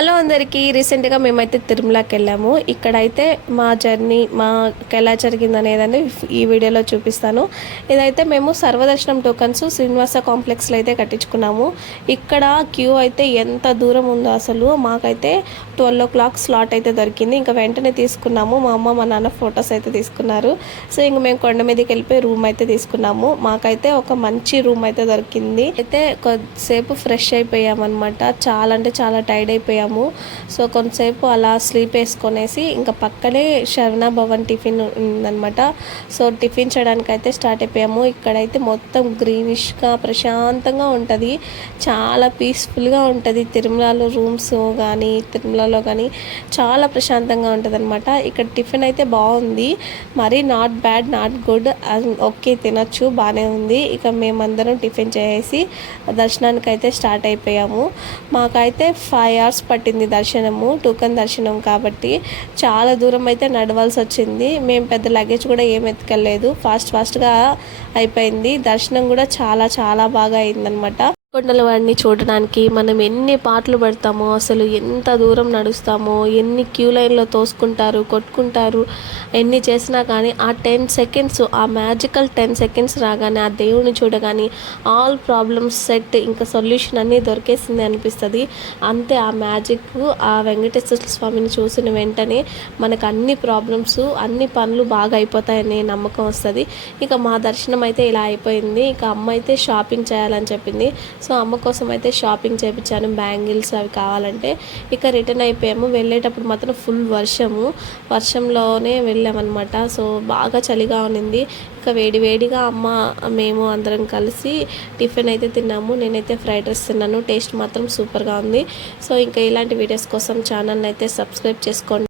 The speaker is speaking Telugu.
హలో అందరికీ. రీసెంట్గా మేమైతే తిరుమలకి వెళ్ళాము. ఇక్కడైతే మా జర్నీ మాకు ఎలా జరిగింది అనేదాన్ని ఈ వీడియోలో చూపిస్తాను. ఇదైతే మేము సర్వదర్శనం టోకన్స్ శ్రీనివాస కాంప్లెక్స్లో అయితే కట్టించుకున్నాము. ఇక్కడ క్యూ అయితే ఎంత దూరం ఉందో అసలు. మాకైతే 12 o'clock స్లాట్ అయితే దొరికింది. ఇంకా వెంటనే తీసుకున్నాము. మా అమ్మ మా నాన్న ఫొటోస్ అయితే తీసుకున్నారు. సో ఇంక మేము కొండ మీదకి వెళ్ళిపోయి రూమ్ అయితే తీసుకున్నాము. మాకైతే ఒక మంచి రూమ్ అయితే దొరికింది. అయితే కొద్దిసేపు ఫ్రెష్ అయిపోయామన్నమాట. చాలా అంటే చాలా టైర్డ్ అయిపోయాము. సో కొంతసేపు అలా స్లీప్ వేసుకొనేసి ఇంకా పక్కనే శరవణ భవన్ టిఫిన్ ఉందన్నమాట. సో టిఫిన్ చేయడానికి అయితే స్టార్ట్ అయిపోయాము. ఇక్కడైతే మొత్తం గ్రీనిష్గా ప్రశాంతంగా ఉంటుంది. చాలా పీస్ఫుల్గా ఉంటుంది. తిరుమలలో రూమ్స్ కానీ తిరుమలలో కానీ చాలా ప్రశాంతంగా ఉంటుంది అనమాట. ఇక్కడ టిఫిన్ అయితే బాగుంది. మరీ not bad, not good, okay, తినొచ్చు, బాగానే ఉంది. ఇక మేమందరం టిఫిన్ చేసి దర్శనానికి అయితే స్టార్ట్ అయిపోయాము. మాకైతే 5 hours పట్టింది దర్శనము, టోకెన్ దర్శనం కాబట్టి చాలా దూరం అయితే నడవాల్సి వచ్చింది. మేము పెద్ద లగేజ్ కూడా ఏం ఎత్తుకెళ్ళలేదు. ఫాస్ట్గా అయిపోయింది. దర్శనం కూడా చాలా చాలా బాగా అయిందనమాట. కొండల వాడిని చూడడానికి మనం ఎన్ని పాటలు పెడతామో, అసలు ఎంత దూరం నడుస్తామో, ఎన్ని క్యూ లైన్లో తోసుకుంటారు, కొట్టుకుంటారు, ఎన్ని చేసినా కానీ ఆ 10 seconds, ఆ మ్యాజికల్ 10 seconds రాగానే ఆ దేవుని చూడగానే ఆల్ ప్రాబ్లమ్స్ సెట్, ఇంకా సొల్యూషన్ అన్నీ దొరికేసింది అనిపిస్తుంది. అంతే ఆ మ్యాజిక్. ఆ వెంకటేశ్వర స్వామిని చూసిన వెంటనే మనకు అన్ని ప్రాబ్లమ్స్, అన్ని పనులు బాగా అయిపోతాయనే నమ్మకం వస్తుంది. ఇక మా దర్శనం అయితే ఇలా అయిపోయింది. ఇక అమ్మ అయితే షాపింగ్ చేయాలని చెప్పింది. సో అమ్మ కోసం అయితే షాపింగ్ చేయించాను, బ్యాంగిల్స్ అవి కావాలంటే. ఇక రిటర్న్ అయిపోయాము. వెళ్ళేటప్పుడు మాత్రం ఫుల్ వర్షంలోనే వెళ్ళామన్నమాట. సో బాగా చలిగా ఉన్నింది. ఇక వేడిగా అమ్మ మేము అందరం కలిసి టిఫిన్ అయితే తిన్నాము. నేనైతే ఫ్రైడ్ రైస్ తిన్నాను. టేస్ట్ మాత్రం సూపర్గా ఉంది. సో ఇంకా ఇలాంటి వీడియోస్ కోసం ఛానల్ని అయితే సబ్స్క్రైబ్ చేసుకోండి.